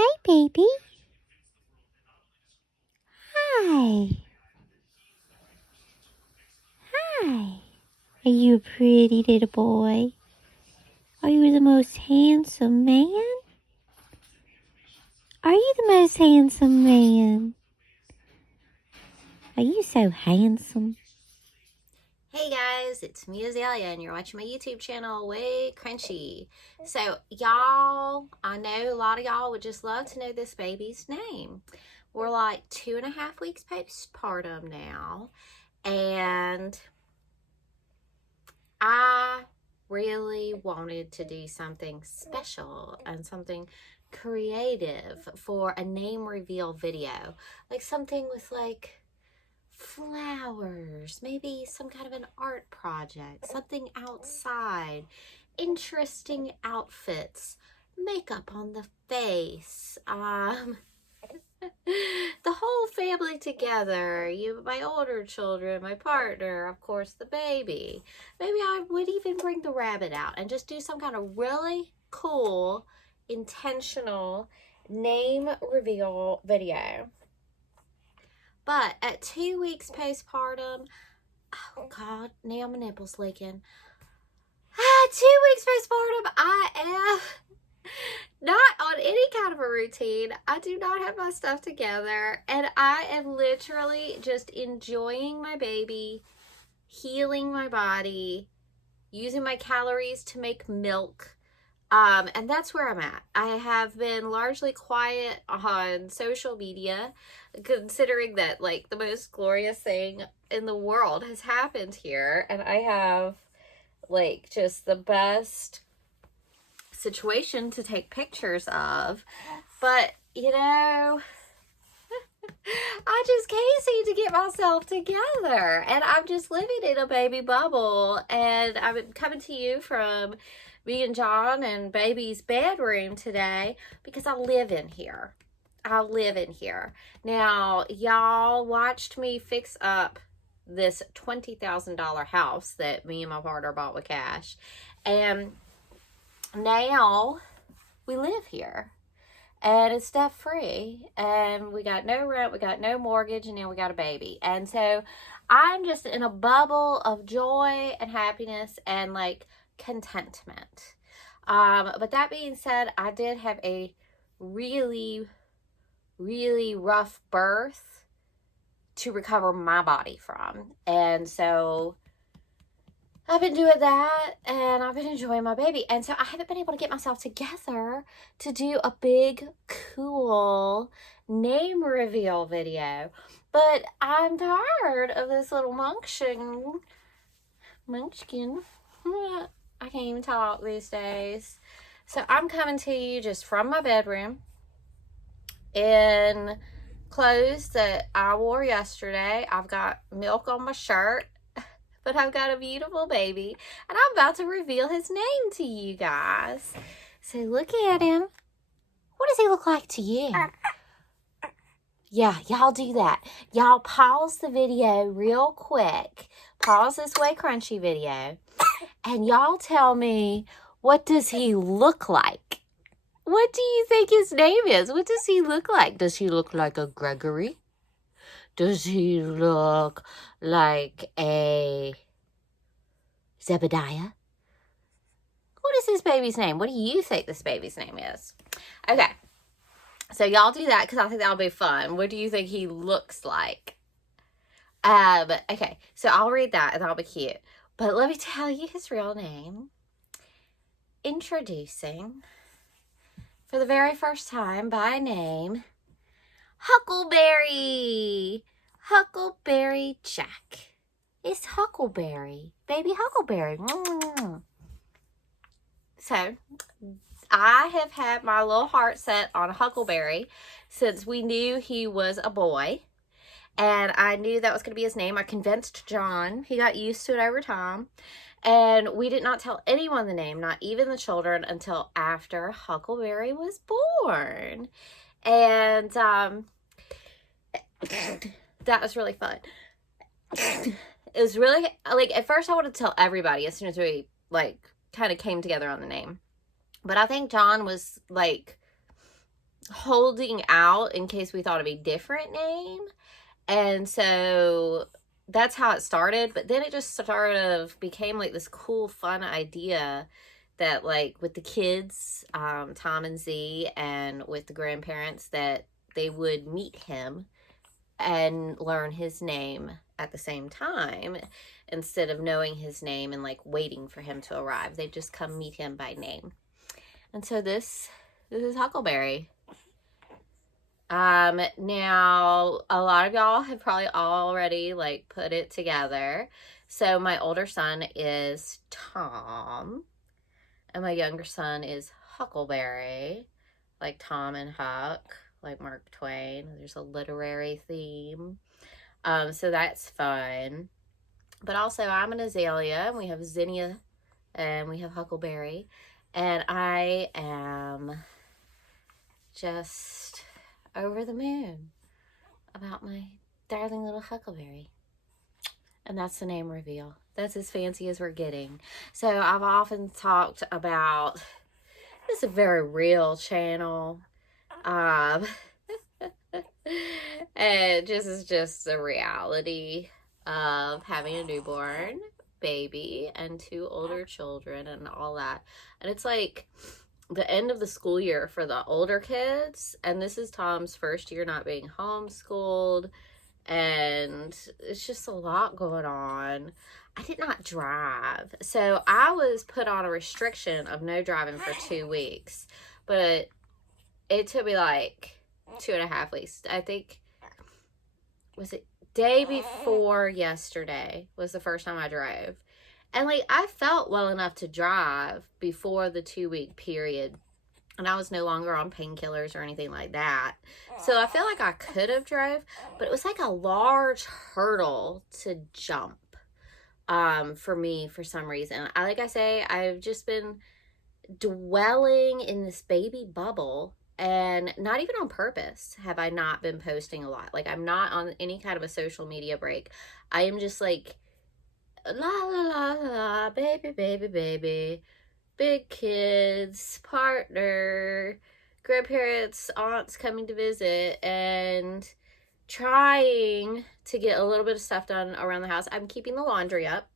Hi, baby. Hi. Hi. Are you a pretty little boy? Are you the most handsome man? Are you the most handsome man? Are you so handsome? Hey guys, it's me Azalea and you're watching my YouTube channel, WayCrunchy. So y'all, I know a lot of y'all would just love to know this baby's name. We're like 2.5 weeks postpartum now, and I really wanted to do something special and something creative for a name reveal video. Like something with like flowers, maybe some kind of an art project, something outside, interesting outfits, makeup on the face, the whole family together, my older children, my partner, of course the baby. Maybe I would even bring the rabbit out and just do some kind of really cool, intentional name reveal video. But at 2 weeks postpartum, oh God, now my nipple's leaking. 2 weeks postpartum, I am not on any kind of a routine. I do not have my stuff together, and I am literally just enjoying my baby, healing my body, using my calories to make milk. And that's where I'm at. I have been largely quiet on social media, considering that like the most glorious thing in the world has happened here, and I have like just the best situation to take pictures of. But you know, I just can't seem to get myself together, and I'm just living in a baby bubble, and I'm coming to you from me and John and baby's bedroom today because I live in here. I live in here. Now, y'all watched me fix up this $20,000 house that me and my partner bought with cash, and now we live here. And it's debt free, and we got no rent, we got no mortgage, and now we got a baby. And so I'm just in a bubble of joy and happiness and like contentment. But that being said, I did have a really, really rough birth to recover my body from. And so I've been doing that, and I've been enjoying my baby. And so I haven't been able to get myself together to do a big, cool name reveal video. But I'm tired of this little munchkin. I can't even talk these days. So I'm coming to you just from my bedroom in clothes that I wore yesterday. I've got milk on my shirt, but I've got a beautiful baby, and I'm about to reveal his name to you guys. So look at him. What does he look like to you? Yeah, y'all do that. Y'all pause the video real quick. Pause this WayCrunchy video, and y'all tell me, what does he look like? What do you think his name is? What does he look like? Does he look like a Gregory? Does he look like a Zebediah? What is this baby's name? What do you think this baby's name is? Okay, so y'all do that because I think that'll be fun. What do you think he looks like? Okay, so I'll read that and that'll be cute. But let me tell you his real name. Introducing, for the very first time by name, Huckleberry. Huckleberry Jack. It's Huckleberry. Baby Huckleberry. So, I have had my little heart set on Huckleberry since we knew he was a boy. And I knew that was going to be his name. I convinced John. He got used to it over time. And we did not tell anyone the name, not even the children, until after Huckleberry was born. And that was really fun. It was really, like, at first I wanted to tell everybody as soon as we, like, kind of came together on the name. But I think John was, like, holding out in case we thought of a different name. And so that's how it started. But then it just sort of became like this cool, fun idea that, like, with the kids, Tom and Z, and with the grandparents, that they would meet him and learn his name at the same time, instead of knowing his name and like waiting for him to arrive. They'd just come meet him by name. And so this is Huckleberry. Now a lot of y'all have probably already like put it together. So my older son is Tom, and my younger son is Huckleberry, like Tom and Huck, like Mark Twain. There's a literary theme. So that's fun. But also I'm an Azalea, and we have Zinnia, and we have Huckleberry, and I am just over the moon about my darling little Huckleberry. And that's the name reveal. That's as fancy as we're getting. So I've often talked about, this is a very real channel. And this is just the reality of having a newborn baby and 2 older children and all that. And it's like the end of the school year for the older kids, and this is Tom's first year not being homeschooled, and it's just a lot going on. I did not drive, so I was put on a restriction of no driving for 2 weeks, but it took me like 2.5 weeks. I think, was it day before yesterday was the first time I drove. And like, I felt well enough to drive before the 2-week period, and I was no longer on painkillers or anything like that. So I feel like I could have drove, but it was like a large hurdle to jump for me for some reason. Like I say, I've just been dwelling in this baby bubble, and not even on purpose have I not been posting a lot. Like, I'm not on any kind of a social media break. I am just like, la la la la, baby, baby, baby, big kids, partner, grandparents, aunts coming to visit, and trying to get a little bit of stuff done around the house. I'm keeping the laundry up.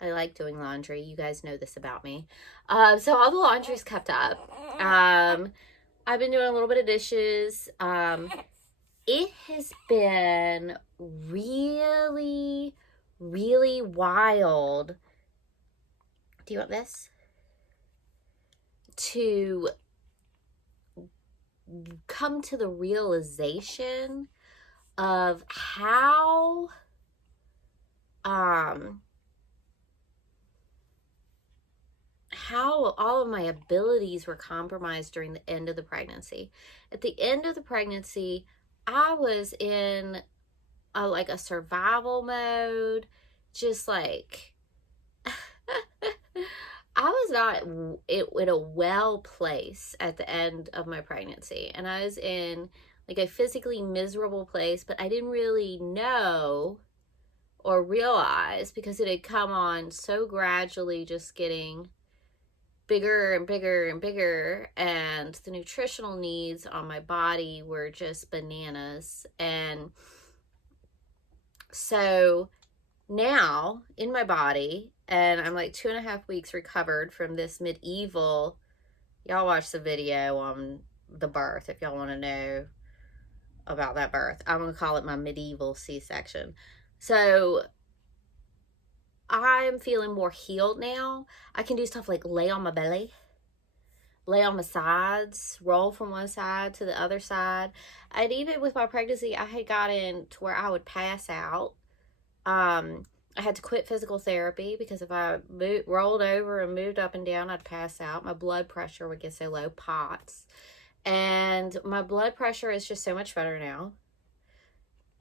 I like doing laundry. You guys know this about me. So all the laundry's kept up. I've been doing a little bit of dishes. It has been really, really wild. Do you want this? To come to the realization of how all of my abilities were compromised during the end of the pregnancy. At the end of the pregnancy, I was in a survival mode, just like I was not in a well place at the end of my pregnancy, and I was in like a physically miserable place, but I didn't really know or realize, because it had come on so gradually, just getting bigger and bigger and bigger, and the nutritional needs on my body were just bananas. And so now in my body, and I'm like 2.5 weeks recovered from this medieval, y'all watch the video on the birth if y'all want to know about that birth. I'm gonna call it my medieval C-section. So I'm feeling more healed now. I can do stuff like lay on my belly, lay on my sides, roll from one side to the other side. And even with my pregnancy, I had gotten to where I would pass out. I had to quit physical therapy because if I rolled over and moved up and down, I'd pass out. My blood pressure would get so low, POTS. And my blood pressure is just so much better now.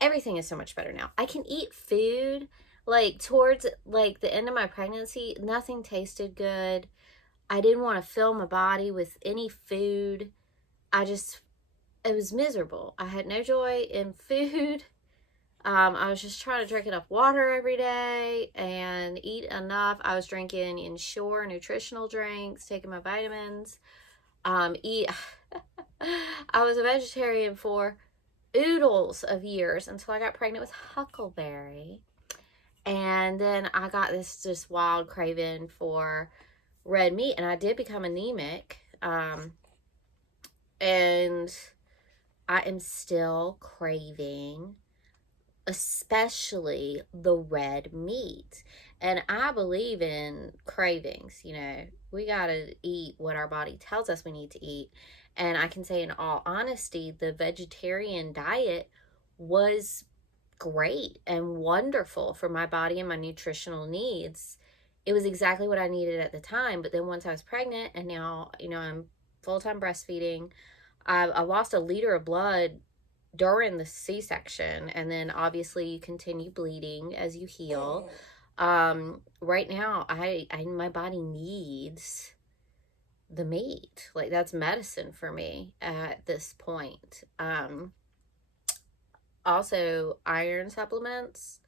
Everything is so much better now. I can eat food. Like, towards like the end of my pregnancy, nothing tasted good. I didn't want to fill my body with any food. It was miserable. I had no joy in food. I was just trying to drink enough water every day and eat enough. I was drinking Ensure nutritional drinks, taking my vitamins. eat. I was a vegetarian for oodles of years until I got pregnant with Huckleberry. And then I got this just wild craving for red meat, and I did become anemic. And I am still craving, especially the red meat. And I believe in cravings. You know, we got to eat what our body tells us we need to eat. And I can say, in all honesty, the vegetarian diet was great and wonderful for my body and my nutritional needs. It was exactly what I needed at the time. But then once I was pregnant, and now, you know, I'm full-time breastfeeding, I lost a liter of blood during the C-section, and then obviously you continue bleeding as you heal. Right now, my body needs the meat. Like, that's medicine for me at this point. Also, iron supplements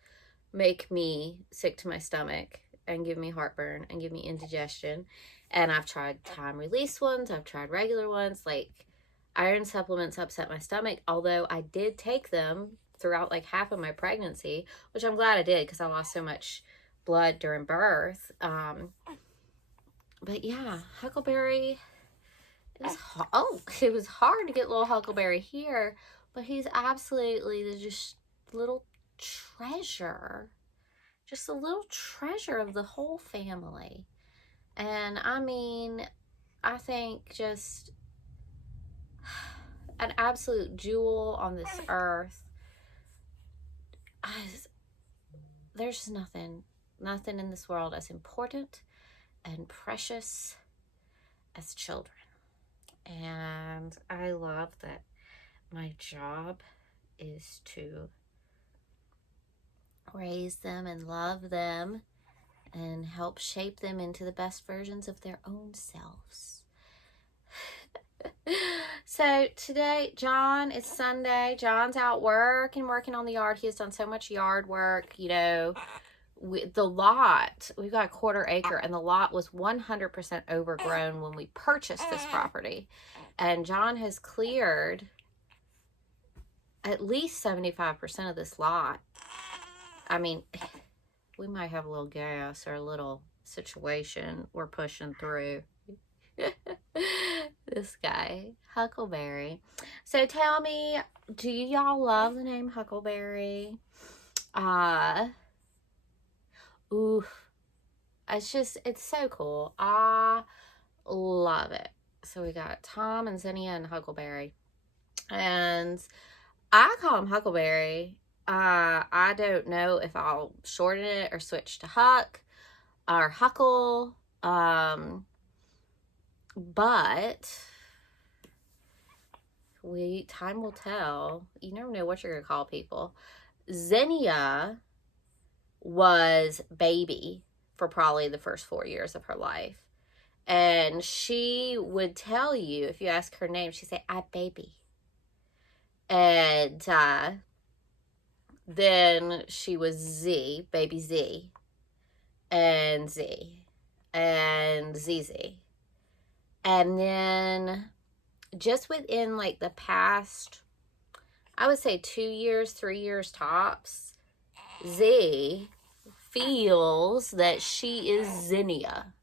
make me sick to my stomach and give me heartburn and give me indigestion. And I've tried time release ones, I've tried regular ones. Like, iron supplements upset my stomach, although I did take them throughout like half of my pregnancy, which I'm glad I did because I lost so much blood during birth. But yeah, Huckleberry, it was hard to get little Huckleberry here, but he's absolutely the just little treasure, just a little treasure of the whole family. And I mean, I think just an absolute jewel on this earth. There's just nothing in this world as important and precious as children. And I love that my job is to raise them and love them and help shape them into the best versions of their own selves. So today, it's Sunday. John's out working on the yard. He has done so much yard work. You know, we've got a 1/4 acre, and the lot was 100% overgrown when we purchased this property. And John has cleared at least 75% of this lot. I mean, we might have a little gas or a little situation we're pushing through. This guy, Huckleberry. So tell me, do y'all love the name Huckleberry? It's so cool. I love it. So we got Tom and Zinnia and Huckleberry. And I call him Huckleberry. I don't know if I'll shorten it or switch to Huck or Huckle. But time will tell. You never know what you're gonna call people. Zinnia was baby for probably the first 4 years of her life, and she would tell you, if you ask her name, she'd say, "I baby." And then she was Z, baby Z, and Z, and ZZ. And then just within like the past, I would say 2 years, 3 years tops, Z feels that she is Zinnia.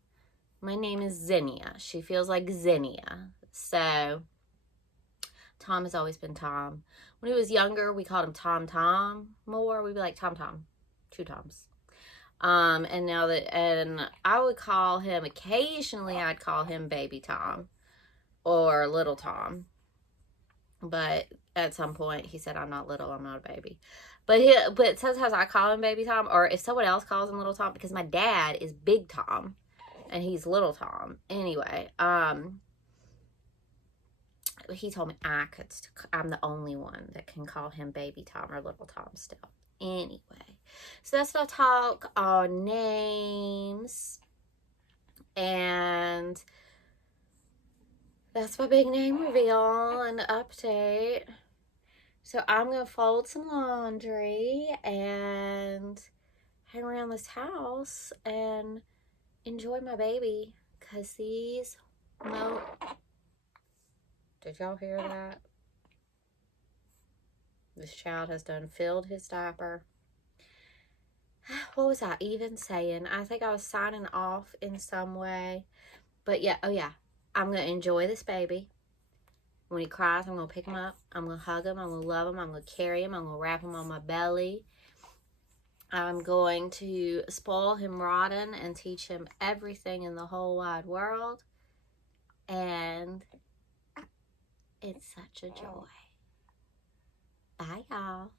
My name is Zinnia. She feels like Zinnia. So Tom has always been Tom. When he was younger, we called him Tom more. We'd be like Tom, 2 Toms. And now and I would call him, occasionally I'd call him Baby Tom or Little Tom. But at some point he said, "I'm not little, I'm not a baby." But sometimes I call him Baby Tom, or if someone else calls him Little Tom, because my dad is Big Tom and he's Little Tom. Anyway, he told me I'm the only one that can call him Baby Tom or Little Tom still. Anyway, so that's not talk on names, and that's my big name reveal and update. So I'm gonna fold some laundry and hang around this house and enjoy my baby, because these Did y'all hear that? This child has done filled his diaper. What was I even saying? I think I was signing off in some way. But yeah, oh yeah. I'm going to enjoy this baby. When he cries, I'm going to pick him up. I'm going to hug him. I'm going to love him. I'm going to carry him. I'm going to wrap him on my belly. I'm going to spoil him rotten and teach him everything in the whole wide world. And it's such a joy. Bye, y'all.